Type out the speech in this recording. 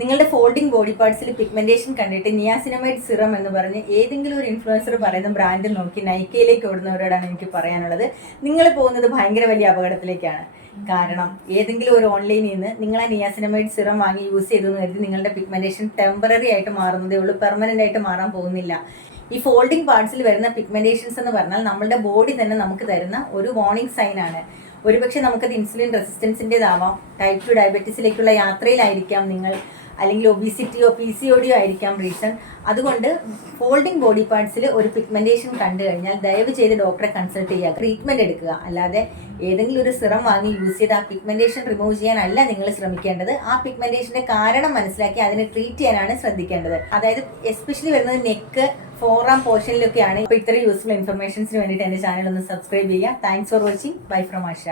നിങ്ങളുടെ folding body പാർട്സിൽ pigmentation കണ്ടിട്ട് niacinamide serum എന്ന് പറഞ്ഞ് ഏതെങ്കിലും ഒരു ഇൻഫ്ലുവൻസർ പറയുന്ന ബ്രാൻഡ് നോക്കി നൈക്കയിലേക്ക് ഓടുന്നവരോടാണ് എനിക്ക് പറയാനുള്ളത്. നിങ്ങൾ പോകുന്നത് ഭയങ്കര വലിയ അപകടത്തിലേക്കാണ്. കാരണം ഏതെങ്കിലും ഒരു ഓൺലൈനിൽ നിന്ന് നിങ്ങൾ ആ നിയാസിനമൈഡ് സിറം വാങ്ങി യൂസ് ചെയ്തെന്ന് കരുതി നിങ്ങളുടെ പിഗ്മെന്റേഷൻ ടെമ്പററി ആയിട്ട് മാറുന്നതേ ഉള്ളൂ, പെർമനന്റ് ആയിട്ട് മാറാൻ പോകുന്നില്ല. ഈ ഫോൾഡിംഗ് പാർട്സിൽ വരുന്ന പിഗ്മെന്റേഷൻസ് എന്ന് പറഞ്ഞാൽ നമ്മളുടെ ബോഡി തന്നെ നമുക്ക് തരുന്ന ഒരു വാർണിംഗ് സൈൻ ആണ്. ഒരുപക്ഷെ നമുക്കത് ഇൻസുലിൻ റെസിസ്റ്റൻസിൻ്റെതാവാം, ടൈപ്പ് 2 ഡയബറ്റീസിലേക്കുള്ള യാത്രയിലായിരിക്കാം നിങ്ങൾ, അല്ലെങ്കിൽ ഒബീസിറ്റിയോ PCOD ആയിരിക്കാം റീസൺ. അതുകൊണ്ട് ഫോൾഡിംഗ് ബോഡി പാർട്സിൽ ഒരു പിഗ്മെന്റേഷൻ കണ്ടു കഴിഞ്ഞാൽ ദയവ് ചെയ്ത് ഡോക്ടറെ കൺസൾട്ട് ചെയ്യുക, ട്രീറ്റ്മെന്റ് എടുക്കുക. അല്ലാതെ ഏതെങ്കിലും ഒരു സിറം വാങ്ങി യൂസ് ചെയ്ത് ആ പിഗ്മെന്റേഷൻ റിമൂവ് ചെയ്യാനല്ല നിങ്ങൾ ശ്രമിക്കേണ്ടത്. ആ പിഗ്മെന്റേഷന്റെ കാരണം മനസ്സിലാക്കി അതിനെ ട്രീറ്റ് ചെയ്യാനാണ് ശ്രദ്ധിക്കേണ്ടത്. അതായത് എസ്പെഷ്യലി വരുന്നത് നെക്ക്, ഫോറാം പോർഷനിലൊക്കെയാണ്. ഇപ്പോൾ ഇത്രയും യൂസ്ഫുൾ ഇൻഫർമേഷൻസിന് വേണ്ടിയിട്ട് എൻ്റെ ചാനൽ ഒന്ന് സബ്സ്ക്രൈബ് ചെയ്യുക. Thanks for watching. Bye from Asha.